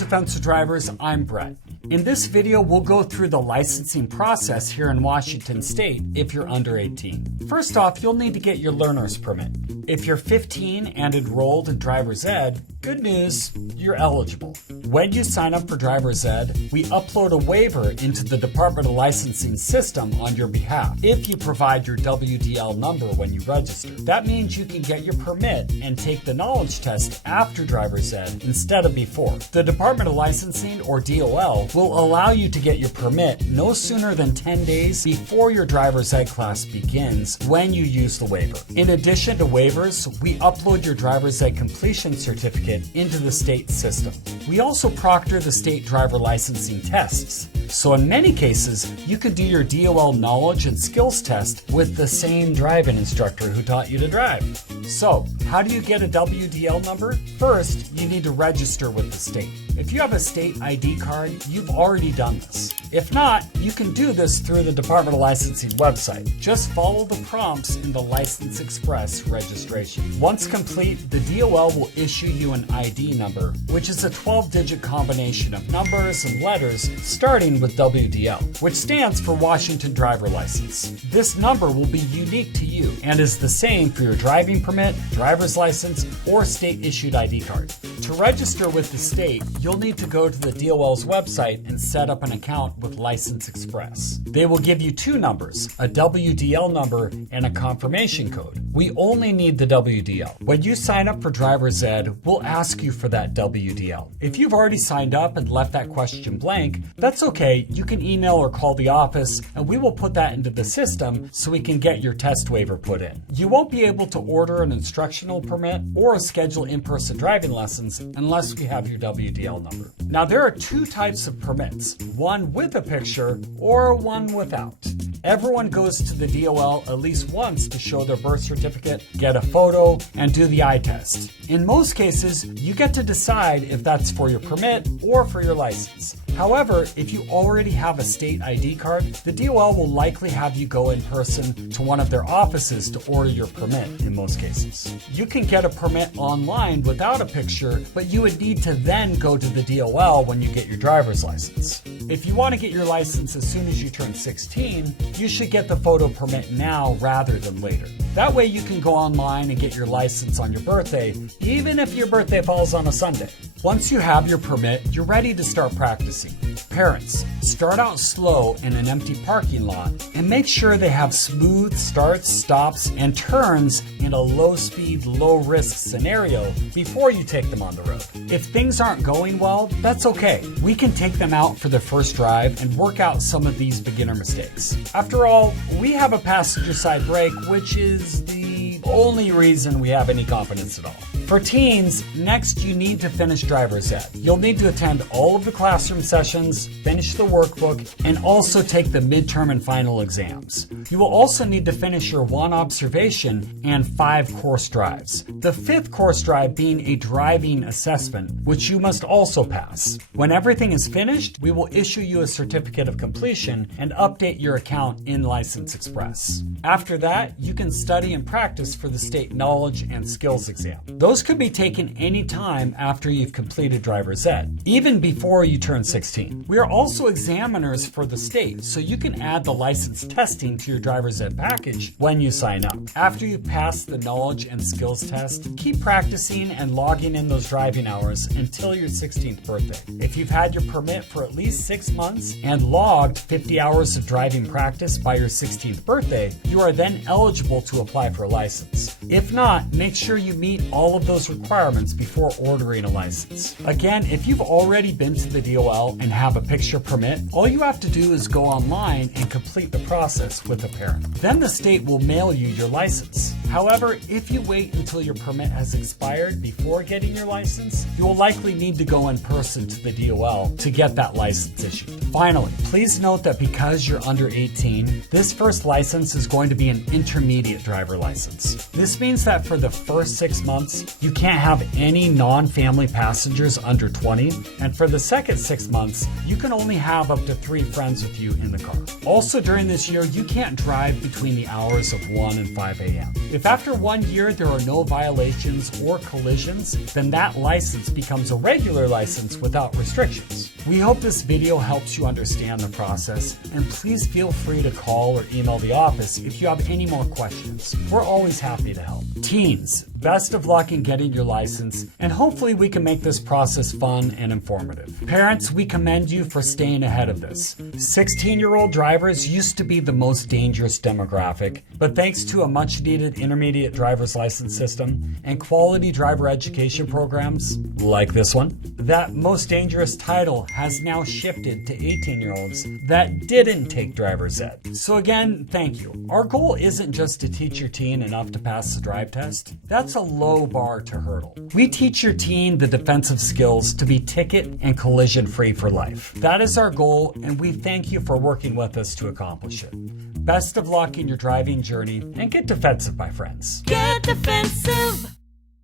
Defensive Drivers, I'm Brett. In this video, we'll go through the licensing process here in Washington State if you're under 18. First off, you'll need to get your learner's permit. If you're 15 and enrolled in driver's ed, good news, you're eligible. When you sign up for driver's ed, we upload a waiver into the Department of Licensing system on your behalf if you provide your WDL number when you register. That means you can get your permit and take the knowledge test after driver's ed instead of before. The Department of Licensing, or DOL, will allow you to get your permit no sooner than 10 days before your driver's ed class begins when you use the waiver. In addition to waivers, we upload your driver's ed completion certificate into the state system. We also proctor the state driver licensing tests. So in many cases, you can do your DOL knowledge and skills test with the same driving instructor who taught you to drive. So, how do you get a WDL number? First, you need to register with the state. If you have a state ID card, you've already done this. If not, you can do this through the Department of Licensing website. Just follow the prompts in the License Express registration. Once complete, the DOL will issue you an ID number, which is a 12-digit combination of numbers and letters starting with WDL, which stands for Washington Driver License. This number will be unique to you and is the same for your driving permit, driver's license, or state-issued ID card. To register with the state, you'll need to go to the DOL's website and set up an account with License Express. They will give you two numbers, a WDL number and a confirmation code. We only need the WDL. When you sign up for driver's ed, we'll ask you for that WDL. If you've already signed up and left that question blank, that's okay. You can email or call the office and we will put that into the system so we can get your test waiver put in. You won't be able to order an instructional permit or schedule in-person driving lessons unless we have your WDL number. Now there are two types of permits, one with a picture or one without. Everyone goes to the DOL at least once to show their birth certificate, get a photo, and do the eye test. In most cases, you get to decide if that's for your permit or for your license. However, if you already have a state ID card, the DOL will likely have you go in person to one of their offices to order your permit in most cases. You can get a permit online without a picture, but you would need to then go to the DOL when you get your driver's license. If you want to get your license as soon as you turn 16, you should get the photo permit now rather than later. That way you can go online and get your license on your birthday, even if your birthday falls on a Sunday. Once you have your permit, you're ready to start practicing. Parents, start out slow in an empty parking lot and make sure they have smooth starts, stops, and turns in a low-speed, low-risk scenario before you take them on the road. If things aren't going well, that's okay. We can take them out for their first drive and work out some of these beginner mistakes. After all, we have a passenger side brake, which is the only reason we have any confidence at all. For teens, next you need to finish driver's ed. You'll need to attend all of the classroom sessions, finish the workbook, and also take the midterm and final exams. You will also need to finish your 1 observation and 5 course drives. The 5th course drive being a driving assessment, which you must also pass. When everything is finished, we will issue you a certificate of completion and update your account in License Express. After that, you can study and practice for the state knowledge and skills exam. Those could be taken any time after you've completed driver's ed, even before you turn 16. We are also examiners for the state, so you can add the license testing to your driver's ed package when you sign up. After you pass the knowledge and skills test, keep practicing and logging in those driving hours until your 16th birthday. If you've had your permit for at least 6 months and logged 50 hours of driving practice by your 16th birthday, you are then eligible to apply for a license. If not, make sure you meet all of those requirements before ordering a license. Again, if you've already been to the DOL and have a picture permit, all you have to do is go online and complete the process with a parent. Then the state will mail you your license. However, if you wait until your permit has expired before getting your license, you will likely need to go in person to the DOL to get that license issued. Finally, please note that because you're under 18, this first license is going to be an intermediate driver license. This means that for the first 6 months, you can't have any non-family passengers under 20, and for the second 6 months, you can only have up to 3 friends with you in the car. Also during this year, you can't drive between the hours of 1 and 5 a.m. If after 1 year there are no violations or collisions, then that license becomes a regular license without restrictions. We hope this video helps you understand the process, and please feel free to call or email the office if you have any more questions. We're always happy to help. Teens, best of luck in getting your license, and hopefully we can make this process fun and informative. Parents, we commend you for staying ahead of this. 16-year-old drivers used to be the most dangerous demographic, but thanks to a much-needed intermediate driver's license system and quality driver education programs, like this one, that most dangerous title has now shifted to 18-year-olds that didn't take driver's ed. So again, thank you. Our goal isn't just to teach your teen enough to pass the drive test. That's a low bar to hurdle. We teach your teen the defensive skills to be ticket and collision free for life. That is our goal, and we thank you for working with us to accomplish it. Best of luck in your driving journey, and get defensive, my friends. Get defensive!